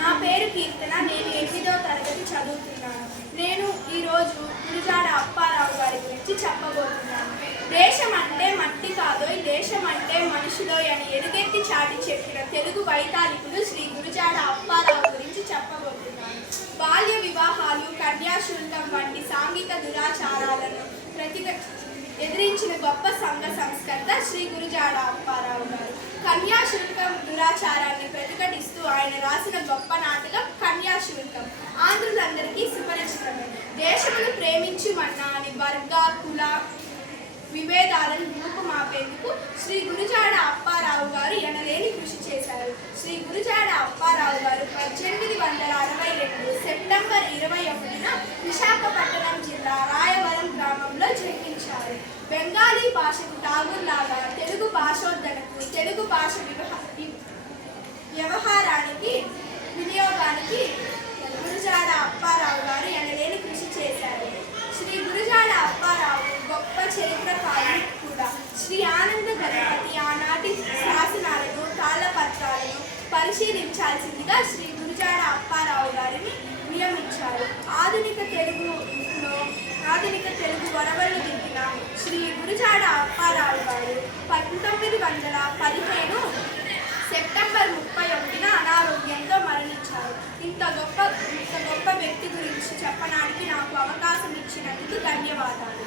నా పేరు కీర్తన. నేను 8వ తరగతి చదువుతున్నాను. నేను ఈరోజు గురుజాడ అప్పారావు గారి గురించి చెప్పబోతున్నాను. దేశం అంటే మట్టి కాదోయ్, దేశం అంటే మనుషులోయ్ అని ఎలుగెత్తి చాటి చెప్పిన తెలుగు వైతాళికుడు శ్రీ గురుజాడ అప్పారావు గురించి చెప్పబోతున్నాను. బాల్య వివాహాలు, కన్యాశుల్కం వంటి సాంఘిక దురాచారాలను ఎదిరించిన గొప్ప సంఘ సంస్కర్త శ్రీ గురుజాడ అప్పారావు గారు. కన్యాశుల్కం దురాచారాన్ని ప్రతిఘటిస్తూ ఆయన రాసిన గొప్ప నాటకం కన్యాశుల్కం ఆంధ్రులందరికీ సుపరిచితమే. దేశమును ప్రేమించుమన్నా అని వర్గ కుల విభేదాలను రూపుమాపేందుకు శ్రీ గురుజాడ అప్పారావు గారు ఎనలేని కృషి చేశారు. శ్రీ గురుజాడ అప్పారావు గారు 1862 సెప్టెంబర్ 21న విశాఖపట్నం జిల్లా రాయవరం గ్రామంలో జన్మించారు. బెంగాలీ భాషకు ఠాగూర్ లాగా తెలుగు భాషోద్ధరణకు, తెలుగు భాష వ్యవహారానికి వినియోగానికి గురుజాడ అప్పారావు గారు ఎనలేని కృషి చేశారు. శ్రీ గురుజాడ అప్పారావు గొప్ప చరిత్రకారుడు కూడా. శ్రీ ఆనంద గణపతి ఆనాటి శాసనాలను, తాళపత్రాలను పరిశీలించాల్సిందిగా శ్రీ గురుజాడ అప్పారావు గారిని నియమించారు. ఆధునిక తెలుగు వరవలు దిద్దిన శ్రీ గురుజాడ అప్పారావు గారు 1915 సెప్టెంబర్ 31న అనారోగ్యంతో మరణించారు. ఇంత గొప్ప వ్యక్తి గురించి చెప్పడానికి నాకు అవకాశం ఇచ్చినందుకు ధన్యవాదాలు.